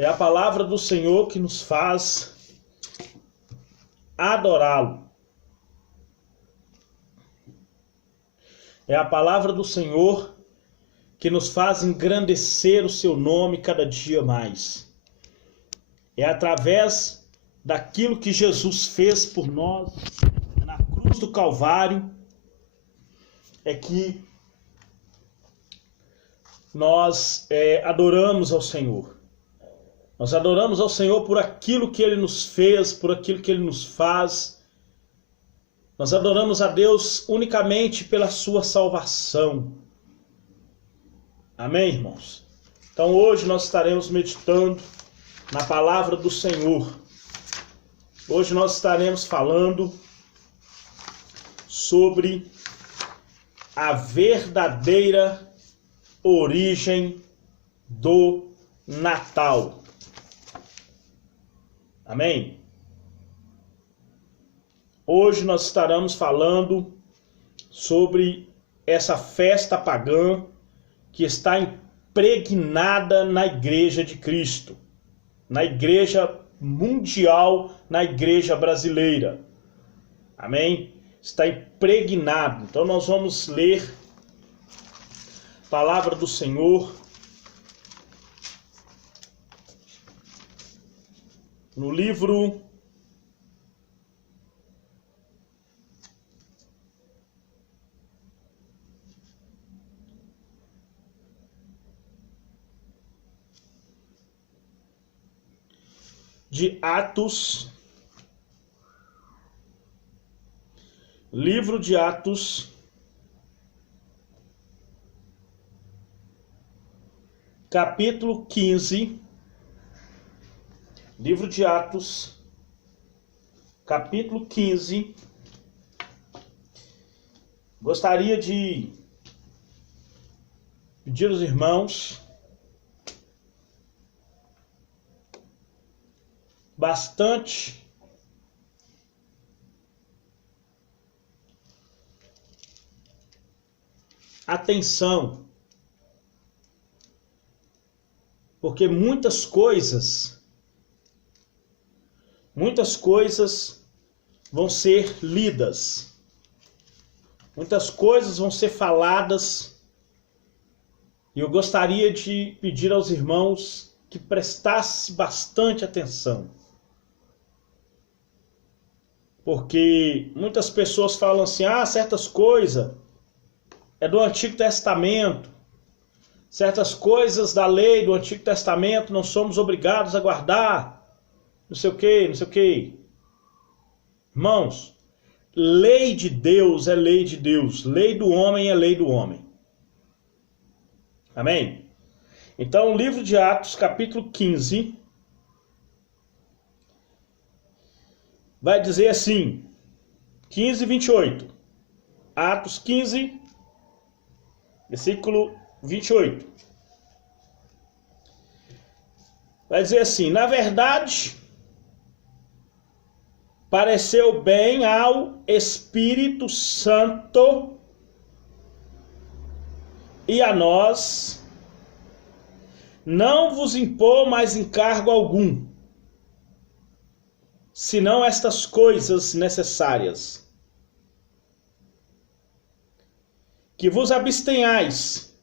É a palavra do Senhor que nos faz adorá-lo. É a palavra do Senhor que nos faz engrandecer o seu nome cada dia mais. É através daquilo que Jesus fez por nós na cruz do Calvário é que nós adoramos ao Senhor. Nós adoramos ao Senhor por aquilo que Ele nos fez, por aquilo que Ele nos faz. Nós adoramos a Deus unicamente pela sua salvação. Amém, irmãos? Então hoje nós estaremos meditando na palavra do Senhor. Hoje nós estaremos falando sobre a verdadeira origem do Natal. Amém? Hoje nós estaremos falando sobre essa festa pagã que está impregnada na Igreja de Cristo, na Igreja mundial, na Igreja brasileira. Amém? Está impregnado. Então nós vamos ler a palavra do Senhor no livro de Atos, livro de Atos, capítulo 15, livro de Atos, capítulo 15. Gostaria de pedir aos irmãos bastante atenção, porque muitas coisas vão ser lidas, muitas coisas vão ser faladas, e eu gostaria de pedir aos irmãos que prestassem bastante atenção. Porque muitas pessoas falam assim, certas coisas é do Antigo Testamento, certas coisas da lei do Antigo Testamento não somos obrigados a guardar, não sei o que, não sei o que. Irmãos, lei de Deus é lei de Deus, lei do homem é lei do homem. Amém? Então, o livro de Atos, capítulo 15, vai dizer assim, 15, 28. Atos 15, versículo 28. Vai dizer assim, na verdade, pareceu bem ao Espírito Santo e a nós não vos impor mais encargo algum, senão estas coisas necessárias, que vos abstenhais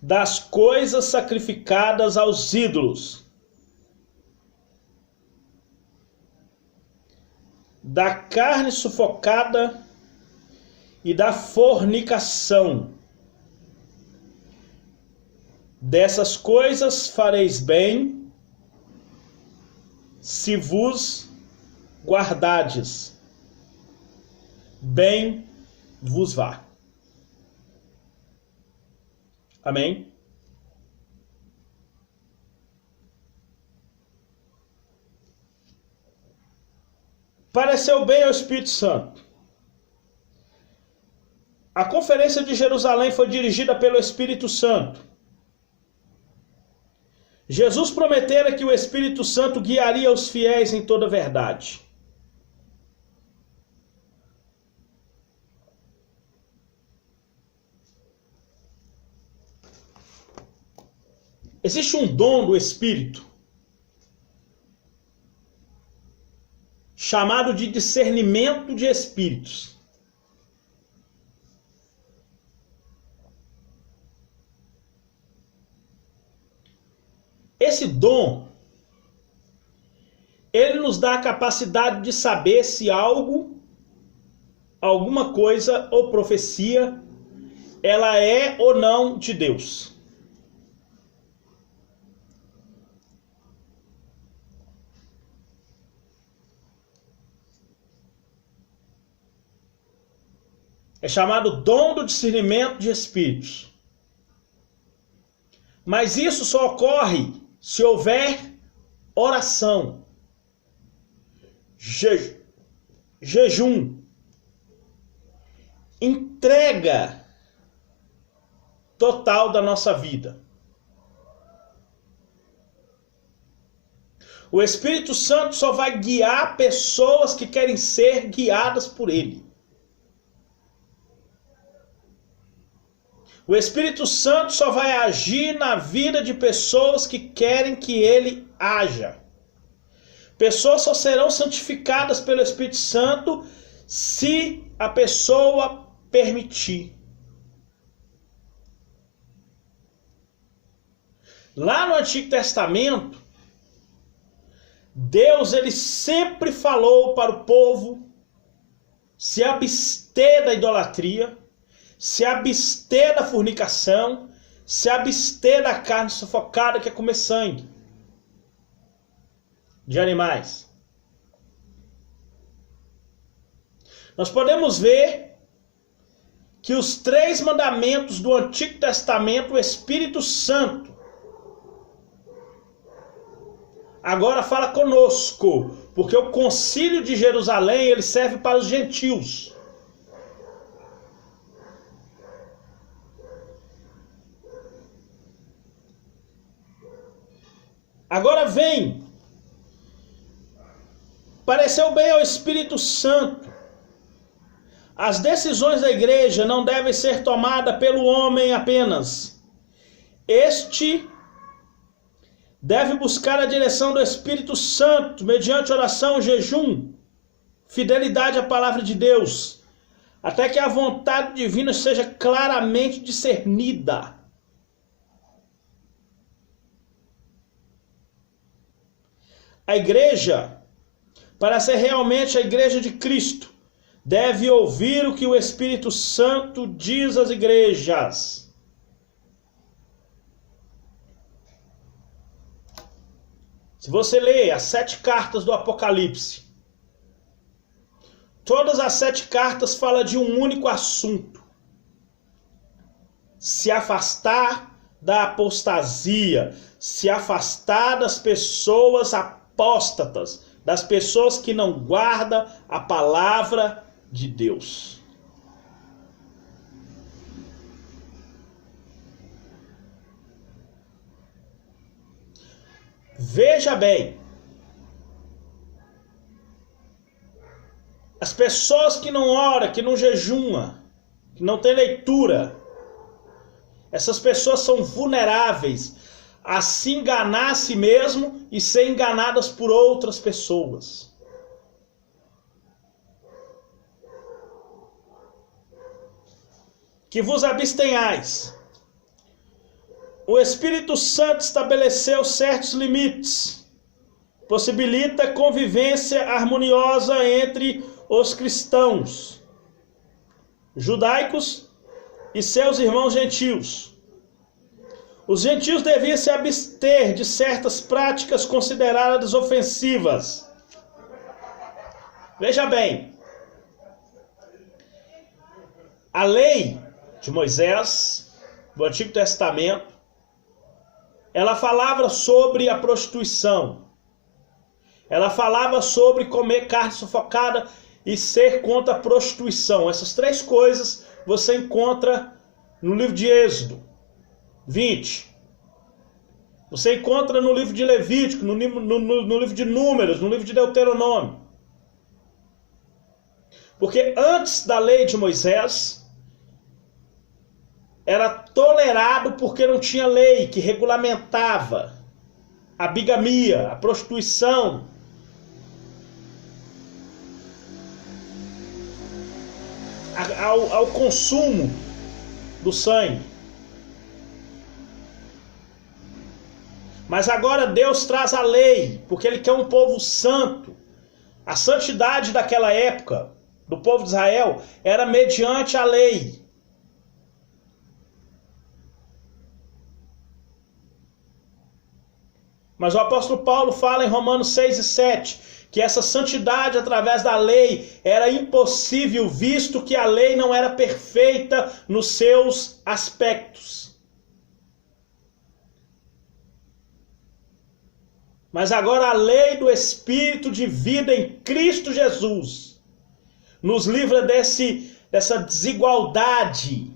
das coisas sacrificadas aos ídolos, da carne sufocada e da fornicação. Dessas coisas fareis bem, se vos guardardes, bem vos vá. Amém? Pareceu bem ao Espírito Santo. A conferência de Jerusalém foi dirigida pelo Espírito Santo. Jesus prometera que o Espírito Santo guiaria os fiéis em toda a verdade. Existe um dom do Espírito chamado de discernimento de espíritos. Esse dom, ele nos dá a capacidade de saber se algo, alguma coisa ou profecia, ela é ou não de Deus. É chamado dom do discernimento de espíritos. Mas isso só ocorre se houver oração, jejum, entrega total da nossa vida. O Espírito Santo só vai guiar pessoas que querem ser guiadas por Ele. O Espírito Santo só vai agir na vida de pessoas que querem que Ele haja. Pessoas só serão santificadas pelo Espírito Santo se a pessoa permitir. Lá no Antigo Testamento, Deus ele sempre falou para o povo se abster da idolatria, se abster da fornicação, se abster da carne sufocada, que é comer sangue de animais. Nós podemos ver que os 3 mandamentos do Antigo Testamento, o Espírito Santo agora fala conosco, porque o Concílio de Jerusalém ele serve para os gentios. Agora vem, pareceu bem ao Espírito Santo. As decisões da igreja não devem ser tomadas pelo homem apenas. Este deve buscar a direção do Espírito Santo, mediante oração, jejum, fidelidade à palavra de Deus, até que a vontade divina seja claramente discernida. A igreja, para ser realmente a igreja de Cristo, deve ouvir o que o Espírito Santo diz às igrejas. Se você ler as 7 cartas do Apocalipse, todas as 7 cartas falam de um único assunto: se afastar da apostasia, se afastar das pessoas apóstatas, das pessoas que não guardam a palavra de Deus. Veja bem, as pessoas que não oram, que não jejumam, que não tem leitura, essas pessoas são vulneráveis a se enganar a si mesmo e ser enganadas por outras pessoas. Que vos abstenhais. O Espírito Santo estabeleceu certos limites, possibilita convivência harmoniosa entre os cristãos judaicos e seus irmãos gentios. Os gentios deviam se abster de certas práticas consideradas ofensivas. Veja bem, a lei de Moisés, do Antigo Testamento, ela falava sobre a prostituição. Ela falava sobre comer carne sufocada e ser contra a prostituição. Essas 3 coisas você encontra no livro de Êxodo 20. Você encontra no livro de Levítico, no livro de Números, no livro de Deuteronômio. Porque antes da lei de Moisés, era tolerado porque não tinha lei que regulamentava a bigamia, a prostituição. Ao consumo do sangue. Mas agora Deus traz a lei, porque Ele quer um povo santo. A santidade daquela época, do povo de Israel, era mediante a lei. Mas o apóstolo Paulo fala em Romanos 6 e 7, que essa santidade através da lei era impossível, visto que a lei não era perfeita nos seus aspectos. Mas agora a lei do Espírito de vida em Cristo Jesus nos livra dessa desigualdade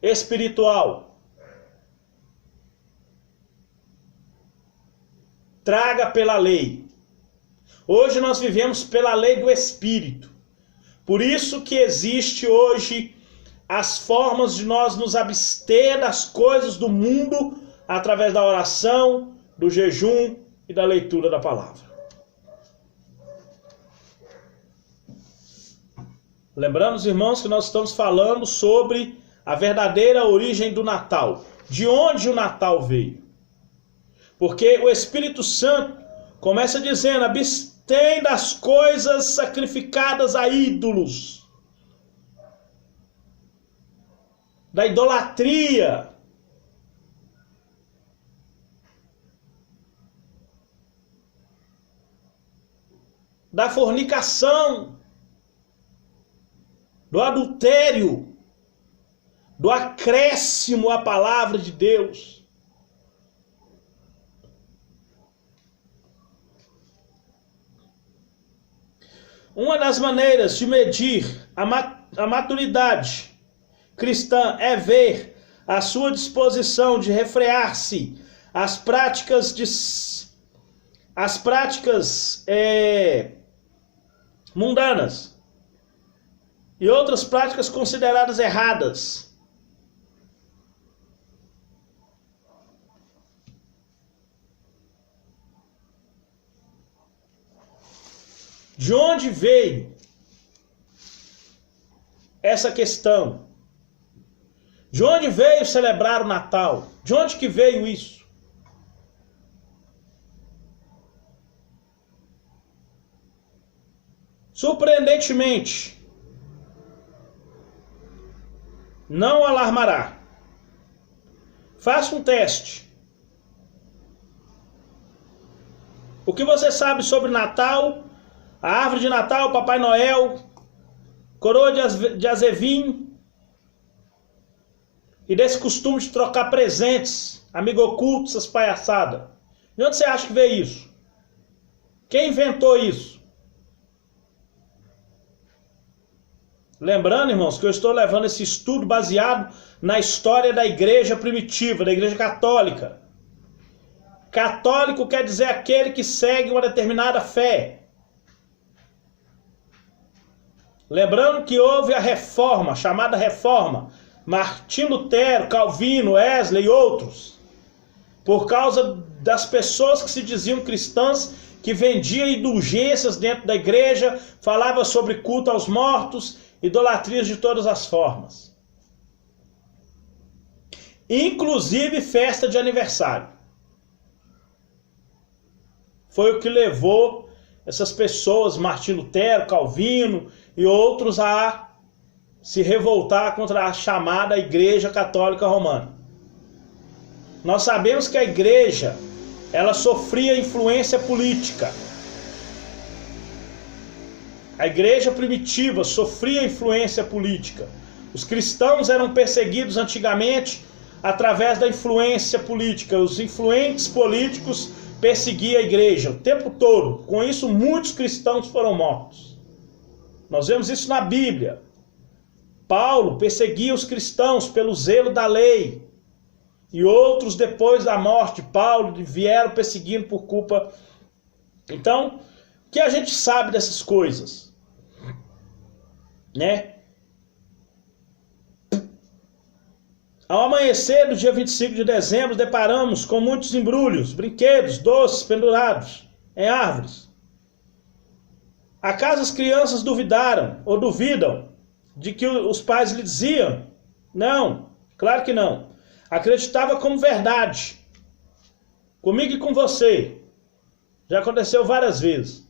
espiritual. Traga pela lei. Hoje nós vivemos pela lei do Espírito. Por isso que existe hoje as formas de nós nos abster das coisas do mundo através da oração, do jejum e da leitura da palavra. Lembramos, irmãos, que nós estamos falando sobre a verdadeira origem do Natal. De onde o Natal veio? Porque o Espírito Santo começa dizendo: abstém das coisas sacrificadas a ídolos, da idolatria, da fornicação, do adultério, do acréscimo à palavra de Deus. Uma das maneiras de medir a maturidade cristã é ver a sua disposição de refrear-se às práticas mundanas e outras práticas consideradas erradas. De onde veio essa questão? De onde veio celebrar o Natal? De onde que veio isso? Surpreendentemente, não alarmará. Faça um teste. O que você sabe sobre Natal? A árvore de Natal, Papai Noel, coroa de azevinho, e desse costume de trocar presentes, amigo oculto, essas palhaçadas. De onde você acha que veio isso? Quem inventou isso? Lembrando, irmãos, que eu estou levando esse estudo baseado na história da igreja primitiva, da igreja católica. Católico quer dizer aquele que segue uma determinada fé. Lembrando que houve a reforma, chamada reforma, Martim Lutero, Calvino, Wesley e outros, por causa das pessoas que se diziam cristãs, que vendiam indulgências dentro da igreja, falava sobre culto aos mortos, idolatrias de todas as formas. Inclusive festa de aniversário. Foi o que levou essas pessoas, Martim Lutero, Calvino e outros, a se revoltar contra a chamada Igreja Católica Romana. Nós sabemos que a igreja, ela sofria influência política. A igreja primitiva sofria influência política. Os cristãos eram perseguidos antigamente através da influência política. Os influentes políticos perseguiam a igreja o tempo todo. Com isso, muitos cristãos foram mortos. Nós vemos isso na Bíblia. Paulo perseguia os cristãos pelo zelo da lei. E outros, depois da morte de Paulo, vieram perseguindo por culpa. Então, o que a gente sabe dessas coisas? Né? Ao amanhecer do dia 25 de dezembro, deparamos com muitos embrulhos, brinquedos, doces pendurados em árvores. Acaso as crianças duvidaram ou duvidam de que os pais lhe diziam? Não, claro que não. Acreditava como verdade. Comigo e com você. Já aconteceu várias vezes.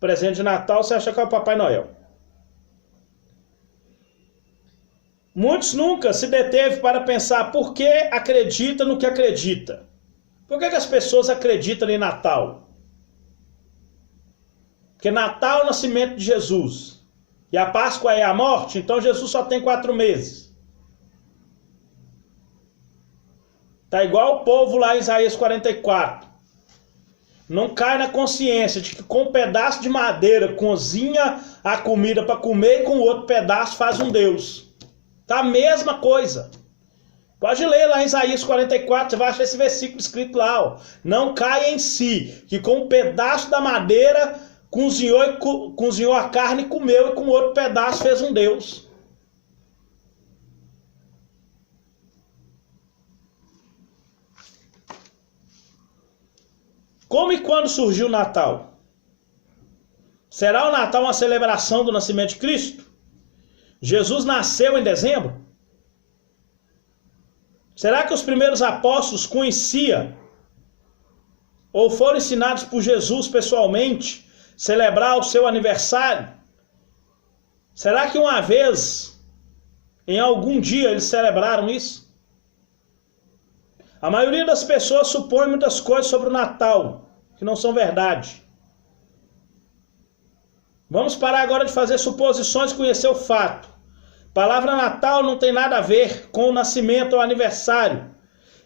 Presente de Natal, você acha que é o Papai Noel. Muitos nunca se deteve para pensar por que acredita no que acredita. Por que as pessoas acreditam em Natal? Porque Natal é o nascimento de Jesus. E a Páscoa é a morte, então Jesus só tem 4 meses. Tá igual o povo lá em Isaías 44. Não cai na consciência de que com um pedaço de madeira cozinha a comida para comer e com o outro pedaço faz um Deus. Tá a mesma coisa. Pode ler lá em Isaías 44, você vai achar esse versículo escrito lá. Ó. Não cai em si, que com um pedaço da madeira cozinhou a carne e comeu, e com o outro pedaço fez um Deus. Como e quando surgiu o Natal? Será o Natal uma celebração do nascimento de Cristo? Jesus nasceu em dezembro? Será que os primeiros apóstolos conheciam ou foram ensinados por Jesus pessoalmente celebrar o seu aniversário? Será que uma vez, em algum dia, eles celebraram isso? A maioria das pessoas supõe muitas coisas sobre o Natal que não são verdade. Vamos parar agora de fazer suposições e conhecer o fato. A palavra Natal não tem nada a ver com o nascimento ou aniversário,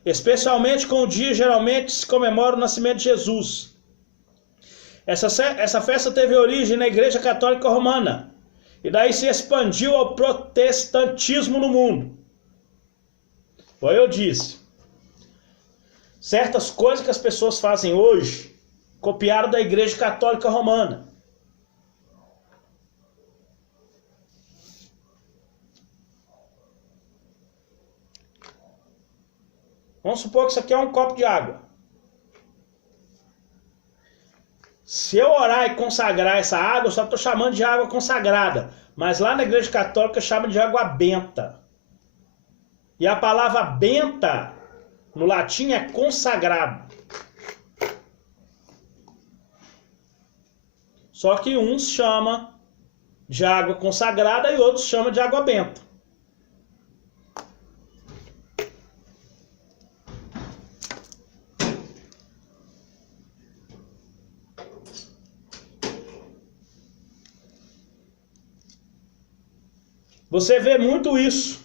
especialmente com o dia geralmente se comemora o nascimento de Jesus. Essa festa teve origem na Igreja Católica Romana e daí se expandiu ao protestantismo no mundo. Como eu disse, certas coisas que as pessoas fazem hoje copiaram da Igreja Católica Romana. Vamos supor que isso aqui é um copo de água. Se eu orar e consagrar essa água, eu só estou chamando de água consagrada. Mas lá na Igreja Católica chama de água benta. E a palavra benta, no latim, é consagrado. Só que uns chamam de água consagrada e outros chamam de água benta. Você vê muito isso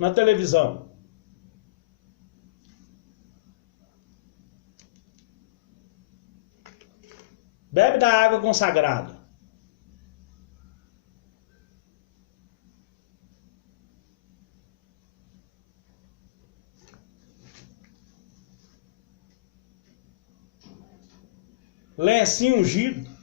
na televisão. Bebe da água consagrada. Lencinho ungido.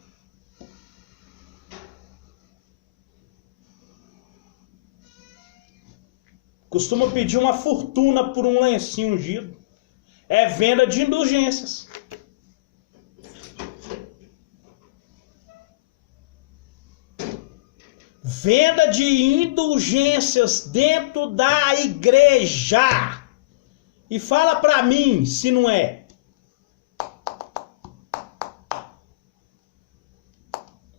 Costuma pedir uma fortuna por um lencinho ungido. É venda de indulgências. Venda de indulgências dentro da igreja. E fala para mim se não é.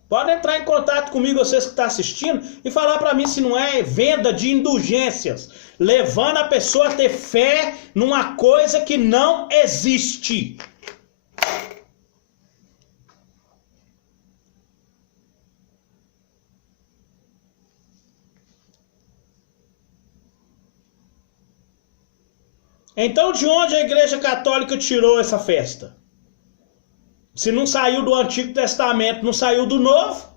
Pode entrar em contato comigo, vocês que estão assistindo, e falar para mim se não é venda de indulgências, levando a pessoa a ter fé numa coisa que não existe. Então, de onde a Igreja Católica tirou essa festa? Se não saiu do Antigo Testamento, não saiu do Novo?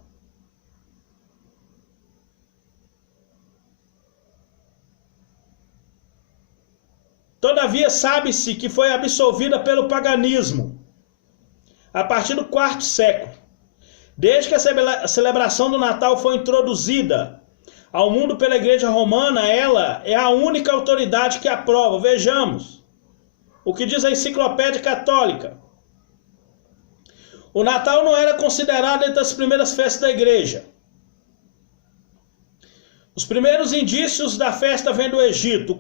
Todavia, sabe-se que foi absolvida pelo paganismo a partir do quarto século. Desde que a celebração do Natal foi introduzida, ao mundo pela Igreja Romana, ela é a única autoridade que aprova. Vejamos o que diz a Enciclopédia Católica. O Natal não era considerado entre as primeiras festas da Igreja. Os primeiros indícios da festa vêm do Egito.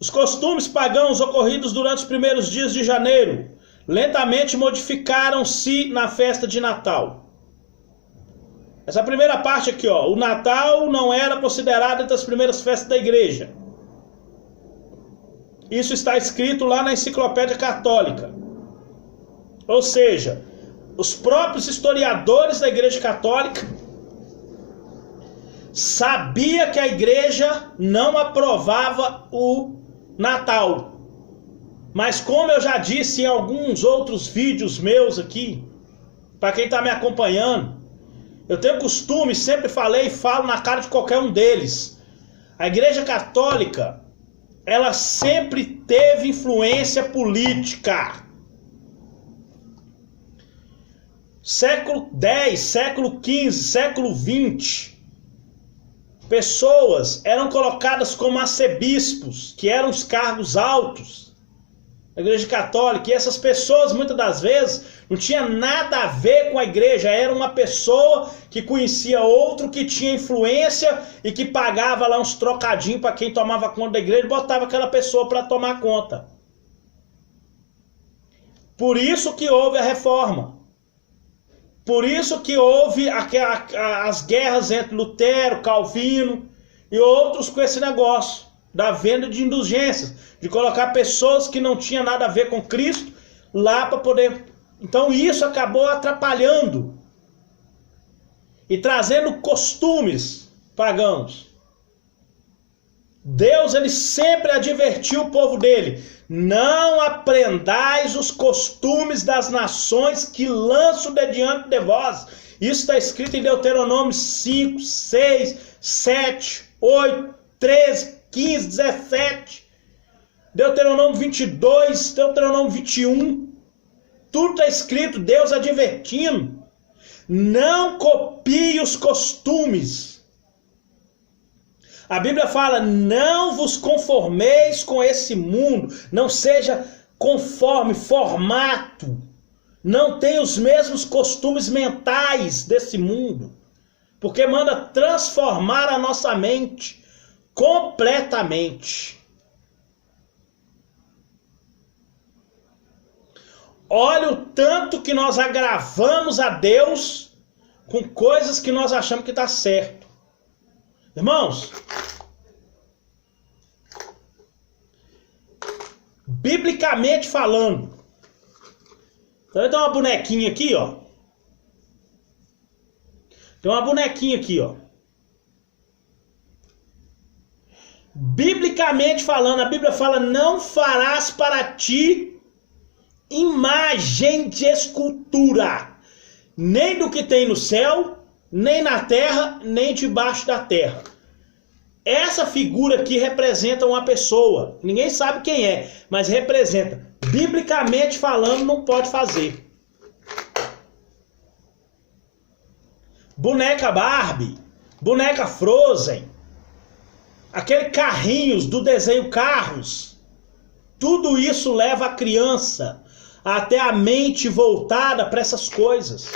Os costumes pagãos ocorridos durante os primeiros dias de janeiro lentamente modificaram-se na festa de Natal. Essa primeira parte aqui, ó, o Natal não era considerado entre as primeiras festas da Igreja. Isso está escrito lá na Enciclopédia Católica. Ou seja, os próprios historiadores da Igreja Católica sabiam que a Igreja não aprovava o Natal. Mas como eu já disse em alguns outros vídeos meus aqui, para quem está me acompanhando, eu tenho costume, sempre falei e falo na cara de qualquer um deles. A Igreja Católica, ela sempre teve influência política. Século X, século XV, século XX, pessoas eram colocadas como arcebispos, que eram os cargos altos da Igreja Católica, e essas pessoas muitas das vezes não tinha nada a ver com a igreja, era uma pessoa que conhecia outro que tinha influência e que pagava lá uns trocadinhos para quem tomava conta da igreja e botava aquela pessoa para tomar conta. Por isso que houve a reforma. Por isso que houve as guerras entre Lutero, Calvino e outros com esse negócio da venda de indulgências, de colocar pessoas que não tinham nada a ver com Cristo lá para poder... Então isso acabou atrapalhando e trazendo costumes pagãos. Deus, ele sempre advertiu o povo dele: não aprendais os costumes das nações que lanço de diante de vós. Isso está escrito em Deuteronômio 5, 6, 7, 8, 13, 15, 17, Deuteronômio 22, Deuteronômio 21. Tudo está escrito, Deus advertindo: não copie os costumes. A Bíblia fala: não vos conformeis com esse mundo, não seja conforme, formato, não tenha os mesmos costumes mentais desse mundo, porque manda transformar a nossa mente completamente. Olha o tanto que nós agravamos a Deus com coisas que nós achamos que está certo. Irmãos, biblicamente falando, então eu tenho uma bonequinha aqui, ó. Tem uma bonequinha aqui, ó. Biblicamente falando, a Bíblia fala: não farás para ti imagem de escultura, nem do que tem no céu, nem na terra, nem debaixo da terra. Essa figura aqui representa uma pessoa. Ninguém sabe quem é, mas representa. Biblicamente falando, não pode fazer. Boneca Barbie, boneca Frozen, aquele carrinhos do desenho Carros, tudo isso leva a criança até a mente voltada para essas coisas.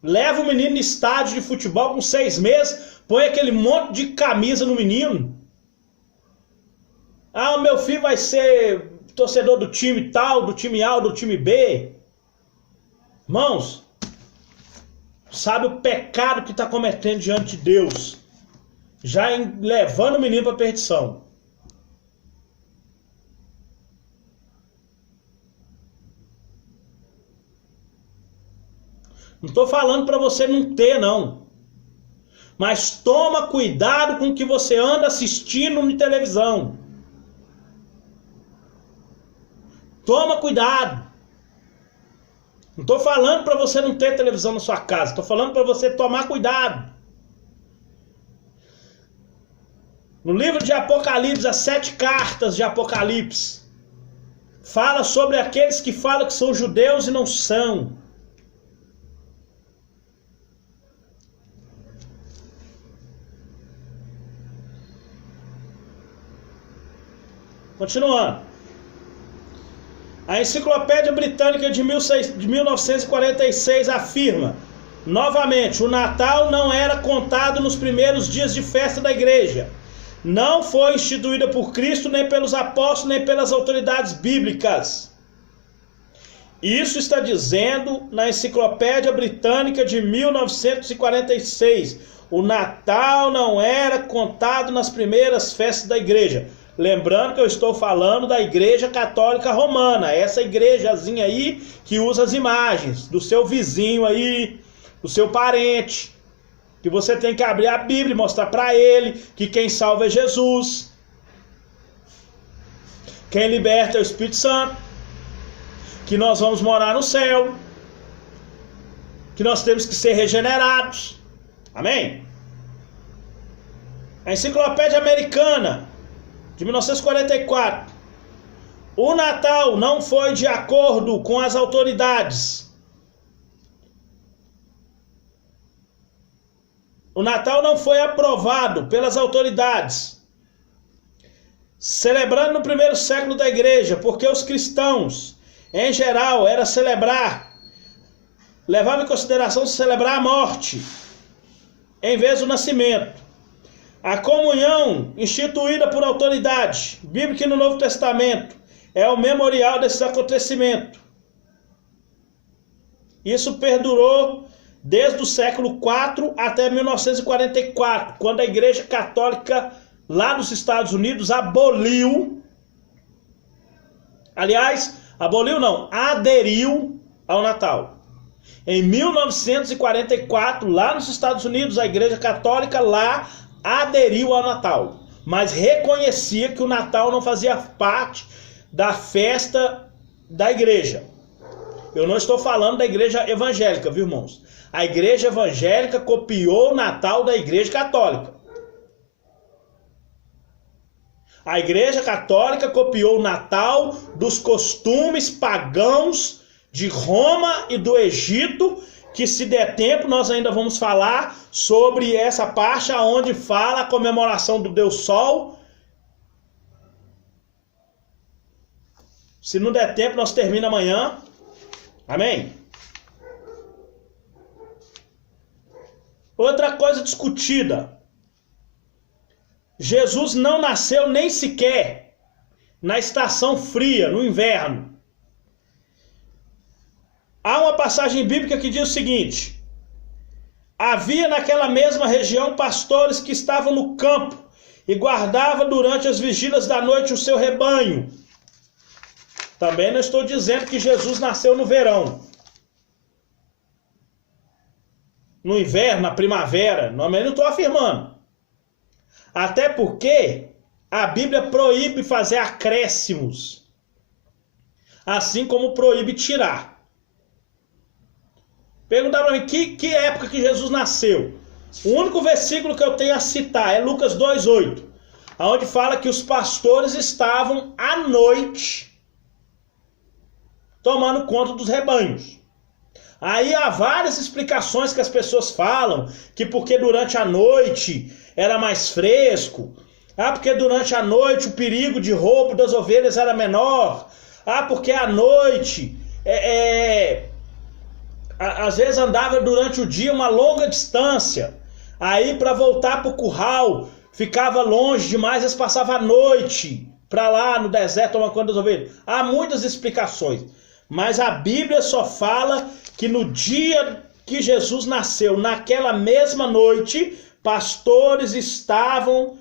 Leva o menino no estádio de futebol com 6 meses, põe aquele monte de camisa no menino. Ah, o meu filho vai ser torcedor do time tal, do time A ou do time B. Irmãos, sabe o pecado que está cometendo diante de Deus, já levando o menino para a perdição. Não estou falando para você não ter, não. Mas toma cuidado com o que você anda assistindo na televisão. Toma cuidado. Não estou falando para você não ter televisão na sua casa. Estou falando para você tomar cuidado. No livro de Apocalipse, as 7 cartas de Apocalipse, fala sobre aqueles que falam que são judeus e não são. Continuando. A Enciclopédia Britânica de 1946 afirma, novamente, o Natal não era contado nos primeiros dias de festa da igreja. Não foi instituída por Cristo, nem pelos apóstolos, nem pelas autoridades bíblicas. Isso está dizendo na Enciclopédia Britânica de 1946. O Natal não era contado nas primeiras festas da igreja. Lembrando que eu estou falando da Igreja Católica Romana. Essa igrejazinha aí que usa as imagens do seu vizinho aí, do seu parente. Que você tem que abrir a Bíblia e mostrar para ele que quem salva é Jesus. Quem liberta é o Espírito Santo. Que nós vamos morar no céu, que nós temos que ser regenerados. Amém? A Enciclopédia Americana, de 1944. O Natal não foi de acordo com as autoridades. O Natal não foi aprovado pelas autoridades. Celebrando no primeiro século da igreja, porque os cristãos em geral, era levava em consideração celebrar a morte, em vez do nascimento. A comunhão, instituída por autoridade, bíblica e no Novo Testamento, é o memorial desse acontecimento. Isso perdurou desde o século IV até 1944, quando a Igreja Católica, lá nos Estados Unidos, aderiu ao Natal. Em 1944, lá nos Estados Unidos, a Igreja Católica lá aderiu ao Natal, mas reconhecia que o Natal não fazia parte da festa da igreja. Eu não estou falando da igreja evangélica, viu, irmãos? A igreja evangélica copiou o Natal da Igreja Católica. A Igreja Católica copiou o Natal dos costumes pagãos de Roma e do Egito, que se der tempo nós ainda vamos falar sobre essa parte onde fala a comemoração do Deus Sol. Se não der tempo nós terminamos amanhã. Amém? Outra coisa discutida. Jesus não nasceu nem sequer na estação fria, no inverno. Há uma passagem bíblica que diz o seguinte: havia naquela mesma região pastores que estavam no campo e guardavam durante as vigílias da noite o seu rebanho. Também não estou dizendo que Jesus nasceu no verão, no inverno, na primavera, não estou afirmando. Até porque a Bíblia proíbe fazer acréscimos, assim como proíbe tirar. Perguntaram para mim, que época que Jesus nasceu? O único versículo que eu tenho a citar é Lucas 2,8, onde fala que os pastores estavam à noite tomando conta dos rebanhos. Aí há várias explicações que as pessoas falam, que porque durante a noite era mais fresco, porque durante a noite o perigo de roubo das ovelhas era menor, porque à noite às vezes andava durante o dia uma longa distância, aí para voltar para o curral ficava longe demais, eles passavam a noite para lá no deserto tomando conta das ovelhas. Há muitas explicações, mas a Bíblia só fala que no dia que Jesus nasceu, naquela mesma noite, pastores estavam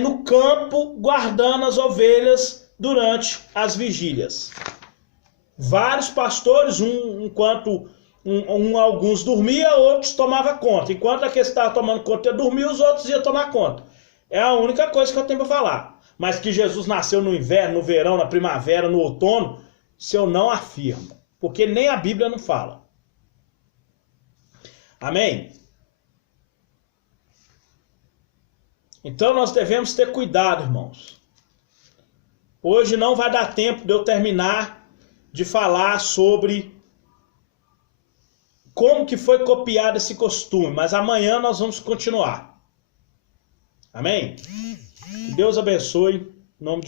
no campo guardando as ovelhas durante as vigílias. Vários pastores, alguns dormiam, outros tomavam conta. Enquanto aqueles que estavam tomando conta iam dormir, os outros iam tomar conta. É a única coisa que eu tenho para falar. Mas que Jesus nasceu no inverno, no verão, na primavera, no outono, isso eu não afirmo. Porque nem a Bíblia não fala. Amém? Então nós devemos ter cuidado, irmãos. Hoje não vai dar tempo de eu terminar de falar sobre como que foi copiado esse costume, mas amanhã nós vamos continuar. Amém? Que Deus abençoe. Em nome de